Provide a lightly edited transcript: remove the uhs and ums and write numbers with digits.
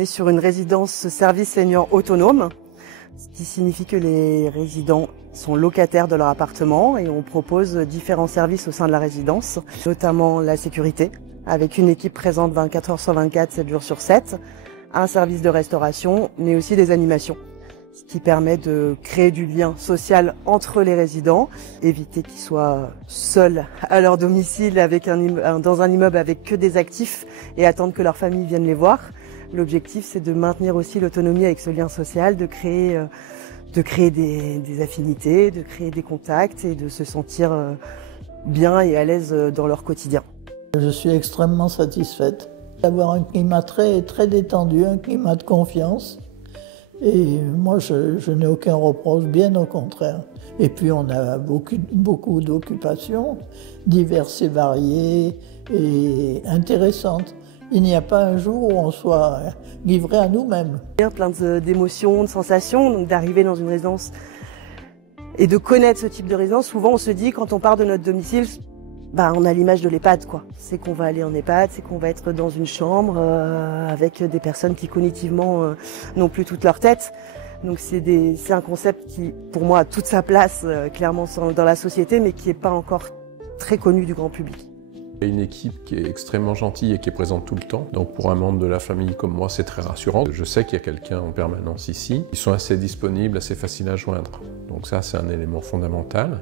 On est sur une résidence service senior autonome, ce qui signifie que les résidents sont locataires de leur appartement et on propose différents services au sein de la résidence, notamment la sécurité, avec une équipe présente 24 heures sur 24, 7 jours sur 7, un service de restauration, mais aussi des animations, ce qui permet de créer du lien social entre les résidents, éviter qu'ils soient seuls à leur domicile dans un immeuble avec que des actifs et attendre que leur famille vienne les voir. L'objectif, c'est de maintenir aussi l'autonomie avec ce lien social, de créer des affinités, de créer des contacts et de se sentir bien et à l'aise dans leur quotidien. Je suis extrêmement satisfaite d'avoir un climat très détendu, un climat de confiance. Et moi, je n'ai aucun reproche, bien au contraire. Et puis, on a beaucoup d'occupations, diverses et variées et intéressantes. Il n'y a pas un jour où on soit livré à nous-mêmes. Plein d'émotions, de sensations, donc d'arriver dans une résidence et de connaître ce type de résidence. Souvent, on se dit, quand on part de notre domicile, on a l'image de l'EHPAD, quoi. C'est qu'on va aller en EHPAD, c'est qu'on va être dans une chambre avec des personnes qui cognitivement n'ont plus toute leur tête. Donc c'est un concept qui, pour moi, a toute sa place clairement dans la société, mais qui n'est pas encore très connu du grand public. Il y a une équipe qui est extrêmement gentille et qui est présente tout le temps. Donc pour un membre de la famille comme moi, c'est très rassurant. Je sais qu'il y a quelqu'un en permanence ici. Ils sont assez disponibles, assez faciles à joindre. Donc ça, c'est un élément fondamental.